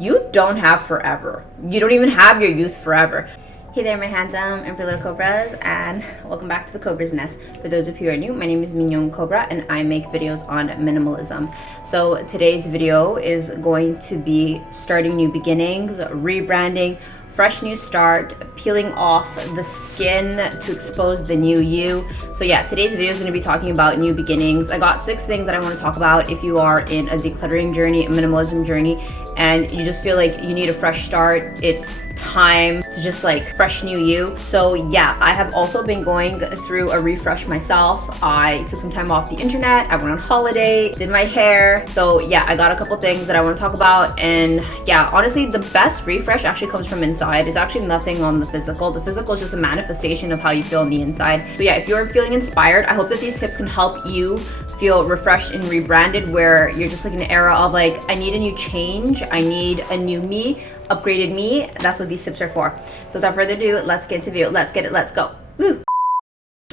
You don't have forever. You don't even have your youth forever. Hey there, my handsome and pretty little cobras, and welcome back to the Cobra's Nest. For those of you who are new, my name is Mignon Cobra, and I make videos on minimalism. So today's video is going to be starting new beginnings, rebranding, fresh new start, peeling off the skin to expose the new you. So yeah, today's video is going to be talking about new beginnings. I got 6 things that I want to talk about if you are in a decluttering journey, a minimalism journey, and you just feel like you need a fresh start. It's time to just like fresh new you. So yeah, I have also been going through a refresh myself. I took some time off the internet, I went on holiday, did my hair. So yeah, I got a couple things that I want to talk about, and yeah, honestly the best refresh actually comes from inside. It's actually nothing on the physical. The physical is just a manifestation of how you feel on the inside. So yeah, if you're feeling inspired, I hope that these tips can help you feel refreshed and rebranded, where you're just like in an era of like, I need a new change, I need a new me, upgraded me. That's what these tips are for. So without further ado, let's get into the video. Let's get it, let's go. Woo!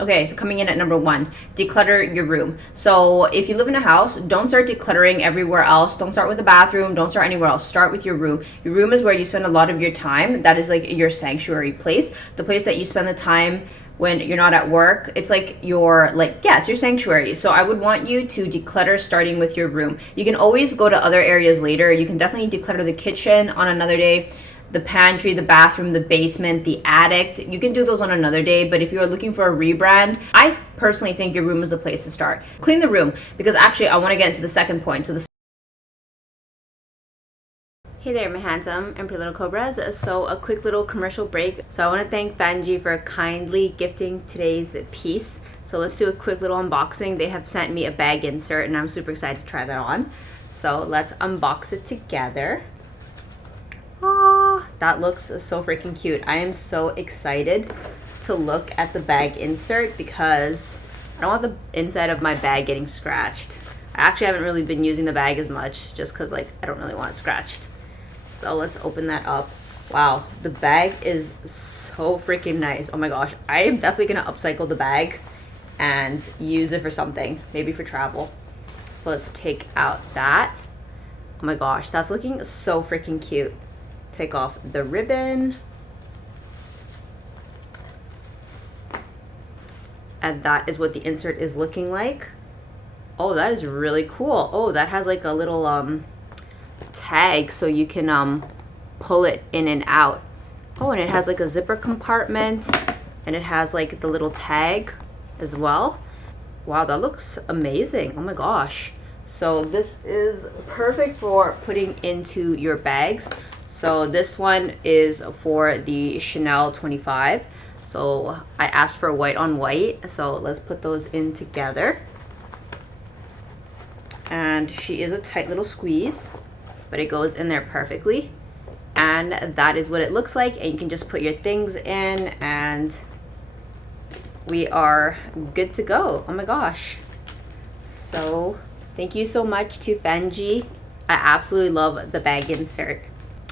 Okay, so coming in at number 1, declutter your room. So if you live in a house, don't start decluttering everywhere else. Don't start with the bathroom, don't start anywhere else. Start with your room. Your room is where you spend a lot of your time. That is like your sanctuary place, the place that you spend the time when you're not at work. It's like your, it's your sanctuary. So I would want you to declutter starting with your room. You can always go to other areas later. You can definitely declutter the kitchen on another day, the pantry, the bathroom, the basement, the attic. You can do those on another day, but if you're looking for a rebrand, I personally think your room is the place to start. Clean the room, because actually I want to get into the second point. Hey there, my handsome and pretty little cobras. So a quick little commercial break. So I want to thank FANJI for kindly gifting today's piece. So let's do a quick little unboxing. They have sent me a bag insert and I'm super excited to try that on. So let's unbox it together. Oh, that looks so freaking cute. I am so excited to look at the bag insert because I don't want the inside of my bag getting scratched. I actually haven't really been using the bag as much just because I don't really want it scratched. So let's open that up. Wow, the bag is so freaking nice. Oh my gosh, I am definitely gonna upcycle the bag and use it for something, maybe for travel. So let's take out that. Oh my gosh, that's looking so freaking cute. Take off the ribbon. And that is what the insert is looking like. Oh, that is really cool. Oh, that has like a little tag so you can pull it in and out. Oh, and it has like a zipper compartment, and it has like the little tag as well. Wow, that looks amazing. Oh my gosh. So this is perfect for putting into your bags. So this one is for the Chanel 25. So I asked for white on white, so let's put those in together. And she is a tight little squeeze, but it goes in there perfectly. And that is what it looks like, and you can just put your things in and we are good to go. Oh my gosh. So thank you so much to FANJI. I absolutely love the bag insert.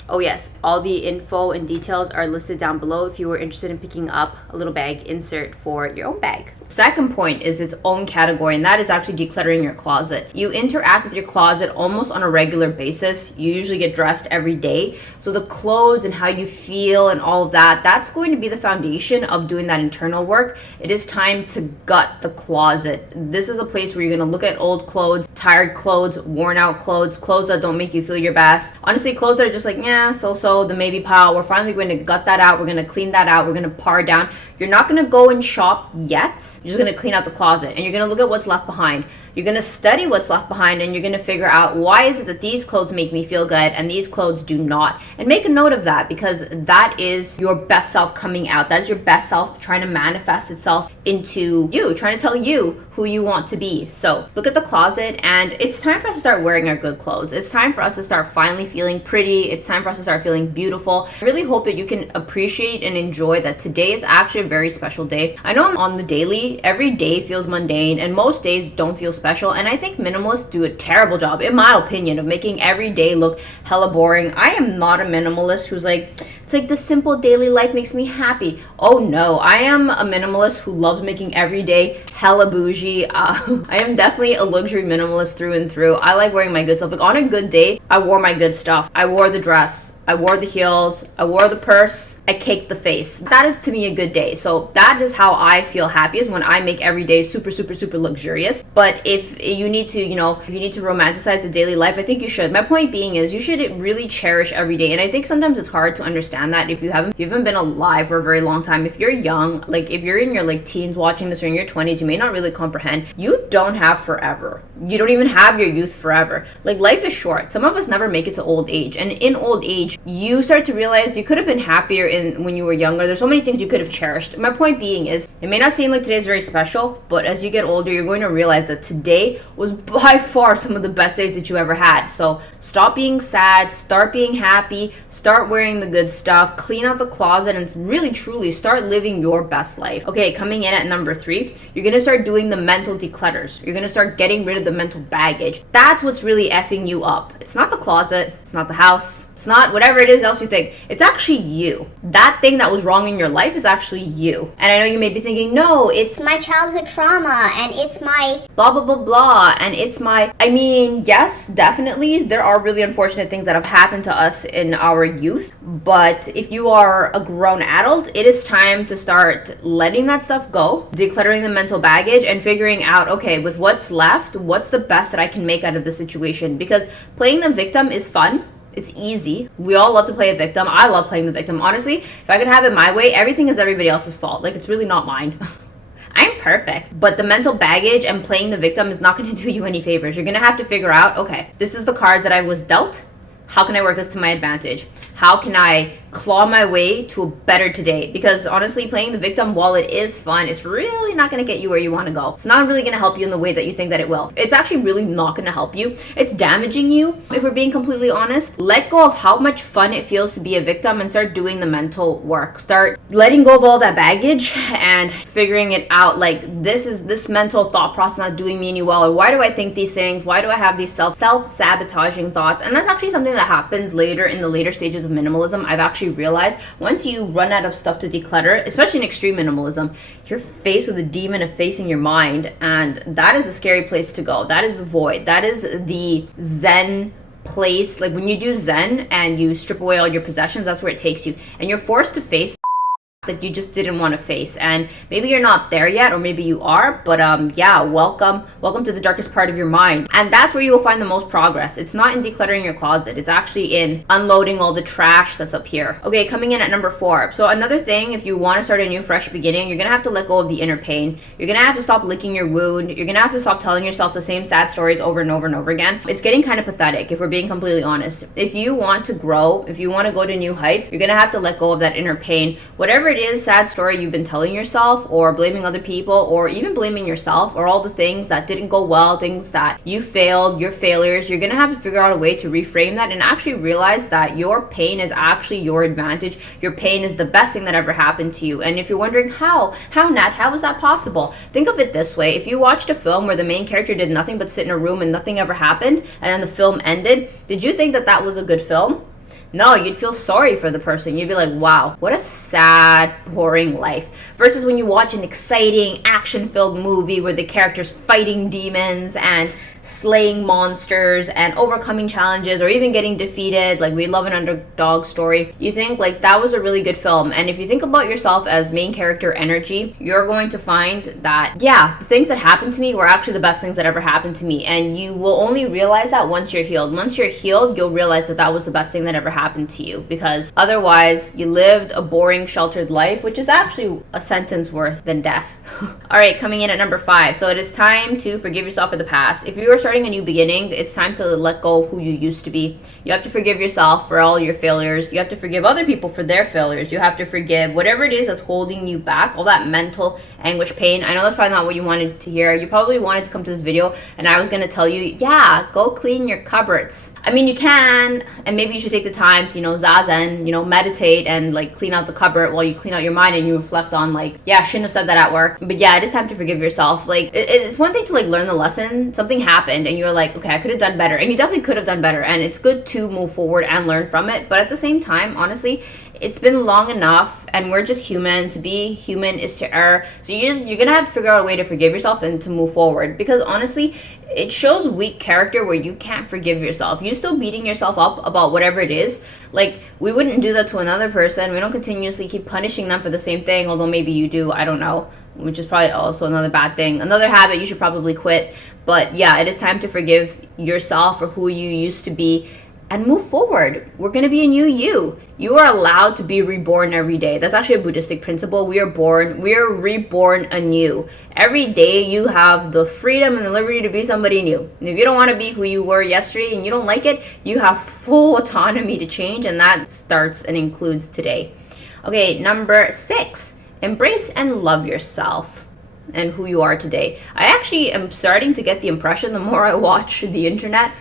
Oh yes, all the info and details are listed down below if you were interested in picking up a little bag insert for your own bag. Second point is its own category, and that is actually decluttering your closet. You interact with your closet almost on a regular basis. You usually get dressed every day. So the clothes and how you feel and all of that, that's going to be the foundation of doing that internal work. It is time to gut the closet. This is a place where you're going to look at old clothes, tired clothes, worn out clothes, clothes that don't make you feel your best. Honestly, clothes that are just like, yeah, so the maybe pile. We're finally going to gut that out. We're going to clean that out. We're going to par down. You're not going to go and shop yet. You're just going to clean out the closet, and you're going to look at what's left behind. You're going to study what's left behind, and you're going to figure out, why is it that these clothes make me feel good and these clothes do not? And make a note of that, because that is your best self coming out. That is your best self trying to manifest itself into you, trying to tell you who you want to be. So look at the closet, and it's time for us to start wearing our good clothes. It's time for us to start finally feeling pretty. It's time for us to start feeling beautiful. I really hope that you can appreciate and enjoy that today is actually a very special day. I know on the daily, every day feels mundane, and most days don't feel special, and I think minimalists do a terrible job, in my opinion, of making every day look hella boring. I am not a minimalist who's like, it's like the simple daily life makes me happy. Oh no, I am a minimalist who loves making every day hella bougie. I am definitely a luxury minimalist through and through. I like wearing my good stuff. Like on a good day, I wore my good stuff. I wore the dress, I wore the heels, I wore the purse, I caked the face. That is to me a good day. So that is how I feel happiest, when I make every day super, super, super luxurious. But if you need to, if you need to romanticize the daily life, I think you should. My point being is you should really cherish every day. And I think sometimes it's hard to understand that if you haven't been alive for a very long time. If you're young, like if you're in your like teens watching this, or in your 20s, you may not really comprehend. You don't have forever. You don't even have your youth forever. Like life is short. Some of us never make it to old age. And in old age, you start to realize you could have been happier when you were younger. There's so many things you could have cherished. My point being is, it may not seem like today is very special, but as you get older, you're going to realize that today was by far some of the best days that you ever had. So stop being sad, start being happy, start wearing the good stuff, clean out the closet, and really truly start living your best life. Okay, coming in at number 3, you're gonna start doing the mental declutters. You're gonna start getting rid of the mental baggage. That's what's really effing you up. It's not the closet, it's not the house, it's not whatever it is else you think. It's actually you. That thing that was wrong in your life is actually you. And I know you may be thinking, no, it's my childhood trauma, and it's my blah, blah, blah, blah, and it's my... I mean, yes, definitely, there are really unfortunate things that have happened to us in our youth. But if you are a grown adult, it is time to start letting that stuff go, decluttering the mental baggage, and figuring out, okay, with what's left, what's the best that I can make out of the situation? Because playing the victim is fun. It's easy. We all love to play a victim. I love playing the victim. Honestly, if I could have it my way, everything is everybody else's fault. Like, it's really not mine. I'm perfect. But the mental baggage and playing the victim is not going to do you any favors. You're going to have to figure out, okay, this is the cards that I was dealt. How can I work this to my advantage? How can I claw my way to a better today? Because honestly, playing the victim, while it is fun, it's really not going to get you where you want to go. It's not really going to help you in the way that you think that it will. It's actually really not going to help you. It's damaging you, if we're being completely honest. Let go of how much fun it feels to be a victim and start doing the mental work. Start letting go of all that baggage and figuring it out. Like, this mental thought process not doing me any well, or why do I think these things? Why do I have these self-sabotaging thoughts? And that's actually something that happens later in the later stages of minimalism. I've actually realized once you run out of stuff to declutter, especially in extreme minimalism, you're faced with the demon of facing your mind, and that is a scary place to go. That is the void. That is the Zen place. Like when you do Zen and you strip away all your possessions, that's where it takes you, and you're forced to face that you just didn't want to face. And maybe you're not there yet, or maybe you are, but yeah, welcome to the darkest part of your mind. And that's where you will find the most progress. It's not in decluttering your closet, it's actually in unloading all the trash that's up here. Okay, coming in at number 4. So another thing, if you want to start a new fresh beginning, you're gonna have to let go of the inner pain. You're gonna have to stop licking your wound. You're gonna have to stop telling yourself the same sad stories over and over and over again. It's getting kind of pathetic, if we're being completely honest. If you want to grow, if you want to go to new heights, you're gonna have to let go of that inner pain. Whatever it is, sad story you've been telling yourself, or blaming other people, or even blaming yourself, or all the things that didn't go well, things that you failed, your failures, you're gonna have to figure out a way to reframe that and actually realize that your pain is actually your advantage. Your pain is the best thing that ever happened to you. And if you're wondering how Nat, how is that possible? Think of it this way. If you watched a film where the main character did nothing but sit in a room and nothing ever happened, and then the film ended, did you think that that was a good film? No, you'd feel sorry for the person. You'd be like, wow, what a sad, boring life. Versus when you watch an exciting, action-filled movie where the character's fighting demons and slaying monsters and overcoming challenges, or even getting defeated. Like, we love an underdog story. You think like that was a really good film. And if you think about yourself as main character energy, you're going to find that, yeah, the things that happened to me were actually the best things that ever happened to me. And you will only realize that once you're healed. Once you're healed, you'll realize that that was the best thing that ever happened to you, because otherwise you lived a boring, sheltered life, which is actually a sentence worse than death. All right, coming in at number 5. So it is time to forgive yourself for the past. If you are starting a new beginning, it's time to let go of who you used to be. You have to forgive yourself for all your failures. You have to forgive other people for their failures. You have to forgive whatever it is that's holding you back, all that mental anguish, pain. I know that's probably not what you wanted to hear. You probably wanted to come to this video and I was going to tell you, yeah, go clean your cupboards. I mean, you can, and maybe you should take the time to, zazen, meditate and like clean out the cupboard while you clean out your mind and you reflect on like, yeah, I shouldn't have said that at work. But yeah, it is time to forgive yourself. Like, it's one thing to like learn the lesson. Something happened happened and you're like, okay, I could have done better. And you definitely could have done better. And it's good to move forward and learn from it. But at the same time, honestly, it's been long enough and we're just human. To be human is to err. So you're gonna have to figure out a way to forgive yourself and to move forward, because honestly, it shows weak character where you can't forgive yourself. You're still beating yourself up about whatever it is. Like, we wouldn't do that to another person. We don't continuously keep punishing them for the same thing, although maybe you do, I don't know, which is probably also another bad thing, another habit you should probably quit. But yeah, it is time to forgive yourself for who you used to be and move forward. We're going to be a new you. You are allowed to be reborn every day. That's actually a Buddhistic principle. We are reborn anew. Every day you have the freedom and the liberty to be somebody new. And if you don't want to be who you were yesterday and you don't like it, you have full autonomy to change, and that starts and includes today. Okay, number 6, embrace and love yourself and who you are today. I actually am starting to get the impression, the more I watch the internet,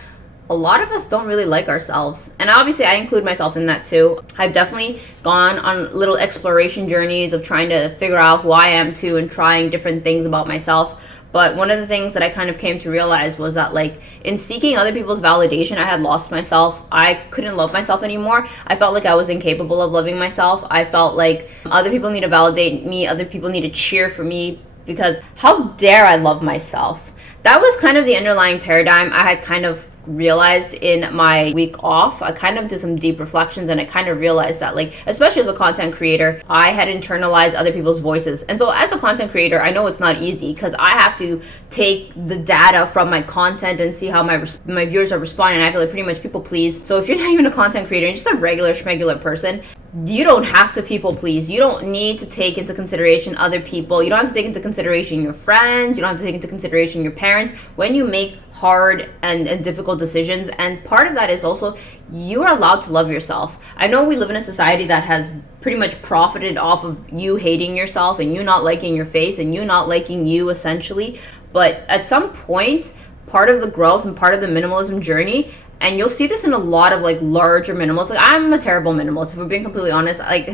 a lot of us don't really like ourselves. And obviously I include myself in that too. I've definitely gone on little exploration journeys of trying to figure out who I am too and trying different things about myself. But one of the things that I kind of came to realize was that, like, in seeking other people's validation, I had lost myself. I couldn't love myself anymore. I felt like I was incapable of loving myself. I felt like other people need to validate me. Other people need to cheer for me, because how dare I love myself? That was kind of the underlying paradigm I had kind of realized in my week off. I kind of did some deep reflections, and I kind of realized that, like, especially as a content creator, I had internalized other people's voices. And so as a content creator, I know it's not easy, because I have to take the data from my content and see how my viewers are responding. I have to, like, pretty much people please. So if you're not even a content creator, you're just a regular schmegular person, you don't have to people please. You don't need to take into consideration other people. You don't have to take into consideration your friends. You don't have to take into consideration your parents when you make hard and difficult decisions. And part of that is also, you are allowed to love yourself. I know we live in a society that has pretty much profited off of you hating yourself and you not liking your face and you not liking you, essentially. But at some point, part of the growth and part of the minimalism journey, and you'll see this in a lot of, like, larger minimalists. Like, I'm a terrible minimalist, if we're being completely honest. Like,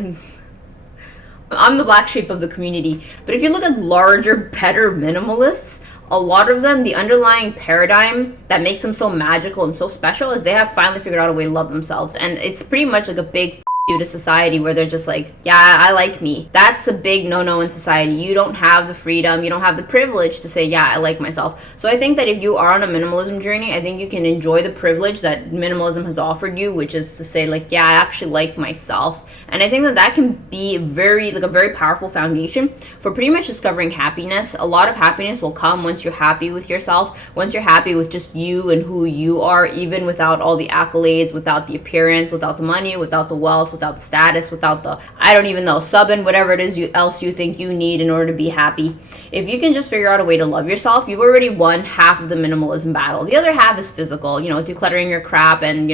I'm the black sheep of the community. But if you look at larger, better minimalists, a lot of them, the underlying paradigm that makes them so magical and so special is they have finally figured out a way to love themselves. And it's pretty much like a big you to society, where they're just like, yeah, I like me. That's a big no-no in society. You don't have the freedom, you don't have the privilege to say, yeah, I like myself. So I think that if you are on a minimalism journey, I think you can enjoy the privilege that minimalism has offered you, which is to say, like, yeah, I actually like myself. And I think that that can be a very powerful foundation for pretty much discovering happiness. A lot of happiness will come once you're happy with yourself, once you're happy with just you and who you are, even without all the accolades, without the appearance, without the money, without the wealth, without the status, without the, I don't even know, subbing, whatever it is else you think you need in order to be happy. If you can just figure out a way to love yourself, you've already won half of the minimalism battle. The other half is physical, decluttering your crap and,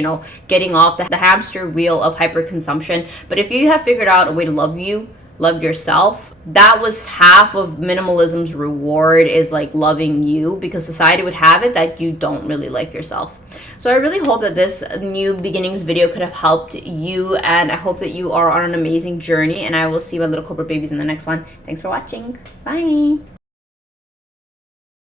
getting off the hamster wheel of hyperconsumption. But if you have figured out a way to love yourself, that was half of minimalism's reward, is like loving you, because society would have it that you don't really like yourself. So I really hope that this new beginnings video could have helped you, and I hope that you are on an amazing journey, and I will see my little Cobra babies in the next one. Thanks for watching. Bye.